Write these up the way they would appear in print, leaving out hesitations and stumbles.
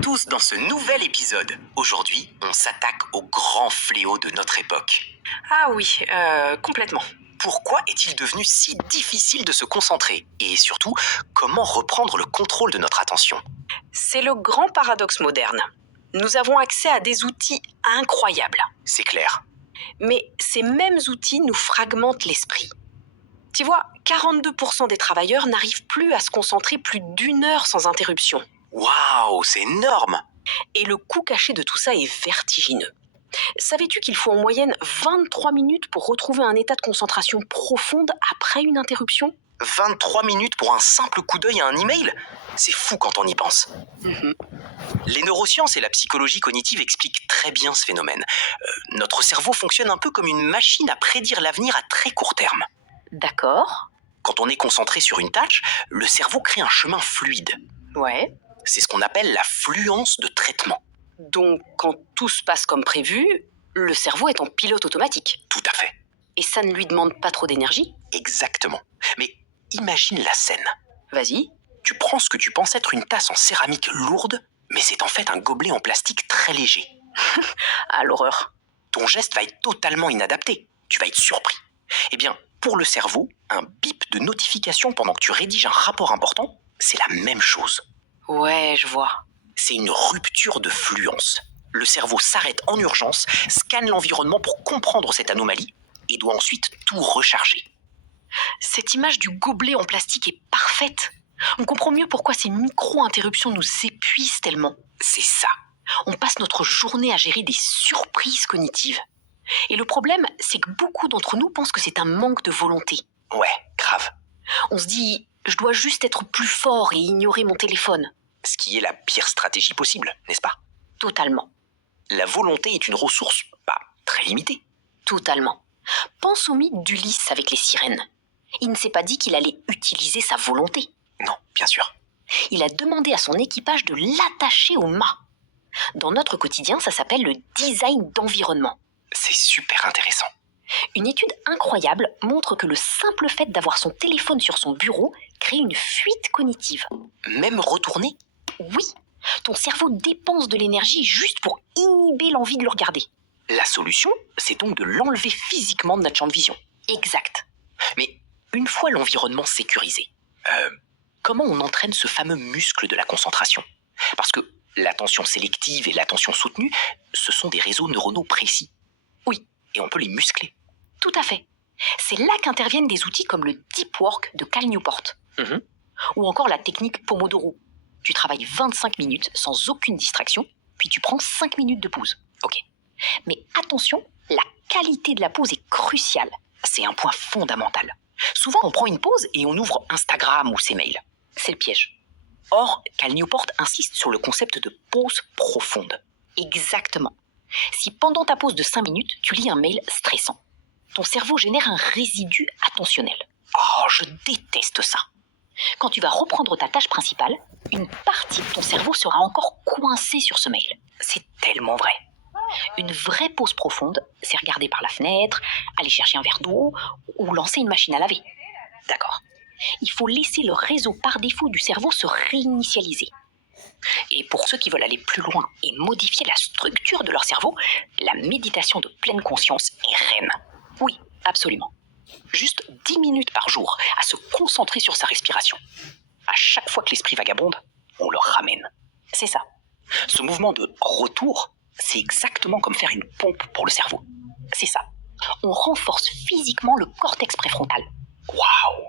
Tous dans ce nouvel épisode. Aujourd'hui, on s'attaque au grand fléau de notre époque. Ah oui, complètement. Pourquoi est-il devenu si difficile de se concentrer? Et surtout, comment reprendre le contrôle de notre attention? C'est le grand paradoxe moderne. Nous avons accès à des outils incroyables. C'est clair. Mais ces mêmes outils nous fragmentent l'esprit. Tu vois, 42% des travailleurs n'arrivent plus à se concentrer plus d'1 heure sans interruption. Waouh, c'est énorme! Et le coût caché de tout ça est vertigineux. Savais-tu qu'il faut en moyenne 23 minutes pour retrouver un état de concentration profonde après une interruption? 23 minutes pour un simple coup d'œil à un email? C'est fou quand on y pense. Les neurosciences et la psychologie cognitive expliquent très bien ce phénomène. Notre cerveau fonctionne un peu comme une machine à prédire l'avenir à très court terme. D'accord. Quand on est concentré sur une tâche, le cerveau crée un chemin fluide. Ouais. C'est ce qu'on appelle la fluence de traitement. Donc, quand tout se passe comme prévu, le cerveau est en pilote automatique. Tout à fait. Et ça ne lui demande pas trop d'énergie? Exactement. Mais imagine la scène. Vas-y. Tu prends ce que tu penses être une tasse en céramique lourde, mais c'est en fait un gobelet en plastique très léger. Ah, l'horreur. Ton geste va être totalement inadapté. Tu vas être surpris. Eh bien, pour le cerveau, un bip de notification pendant que tu rédiges un rapport important, c'est la même chose. Ouais, je vois. C'est une rupture de fluence. Le cerveau s'arrête en urgence, scanne l'environnement pour comprendre cette anomalie et doit ensuite tout recharger. Cette image du gobelet en plastique est parfaite. On comprend mieux pourquoi ces micro-interruptions nous épuisent tellement. C'est ça. On passe notre journée à gérer des surprises cognitives. Et le problème, c'est que beaucoup d'entre nous pensent que c'est un manque de volonté. Ouais, grave. On se dit, je dois juste être plus fort et ignorer mon téléphone. Ce qui est la pire stratégie possible, n'est-ce pas? Totalement. La volonté est une ressource, très limitée. Totalement. Pense au mythe d'Ulysse avec les sirènes. Il ne s'est pas dit qu'il allait utiliser sa volonté. Non, bien sûr. Il a demandé à son équipage de l'attacher au mât. Dans notre quotidien, ça s'appelle le design d'environnement. C'est super intéressant. Une étude incroyable montre que le simple fait d'avoir son téléphone sur son bureau crée une fuite cognitive. Même retourner? Oui, ton cerveau dépense de l'énergie juste pour inhiber l'envie de le regarder. La solution, c'est donc de l'enlever physiquement de notre champ de vision. Exact. Mais une fois l'environnement sécurisé, comment on entraîne ce fameux muscle de la concentration? Parce que l'attention sélective et l'attention soutenue, ce sont des réseaux neuronaux précis. Oui. Et on peut les muscler. Tout à fait. C'est là qu'interviennent des outils comme le Deep Work de Cal Newport. Ou encore la technique Pomodoro. Tu travailles 25 minutes sans aucune distraction, puis tu prends 5 minutes de pause. Ok. Mais attention, la qualité de la pause est cruciale. C'est un point fondamental. Souvent, on prend une pause et on ouvre Instagram ou ses mails. C'est le piège. Or, Cal Newport insiste sur le concept de pause profonde. Exactement. Si pendant ta pause de 5 minutes, tu lis un mail stressant, ton cerveau génère un résidu attentionnel. Oh, je déteste ça. Quand tu vas reprendre ta tâche principale, une partie de ton cerveau sera encore coincée sur ce mail. C'est tellement vrai. Une vraie pause profonde, c'est regarder par la fenêtre, aller chercher un verre d'eau ou lancer une machine à laver. D'accord. Il faut laisser le réseau par défaut du cerveau se réinitialiser. Et pour ceux qui veulent aller plus loin et modifier la structure de leur cerveau, la méditation de pleine conscience est reine. Oui, absolument. Juste 10 minutes par jour à se concentrer sur sa respiration. À chaque fois que l'esprit vagabonde, on le ramène. C'est ça. Ce mouvement de retour, c'est exactement comme faire une pompe pour le cerveau. C'est ça. On renforce physiquement le cortex préfrontal. Waouh!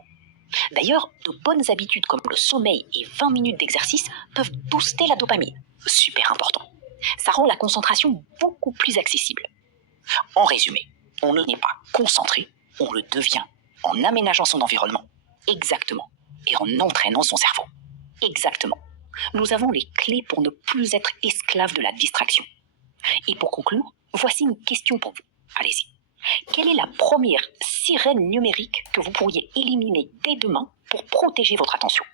D'ailleurs, de bonnes habitudes comme le sommeil et 20 minutes d'exercice peuvent booster la dopamine. Super important. Ça rend la concentration beaucoup plus accessible. En résumé, on ne n'est pas concentré, on le devient en aménageant son environnement. Exactement. Et en entraînant son cerveau. Exactement. Nous avons les clés pour ne plus être esclaves de la distraction. Et pour conclure, voici une question pour vous. Allez-y. Quelle est la première sirène numérique que vous pourriez éliminer dès demain pour protéger votre attention?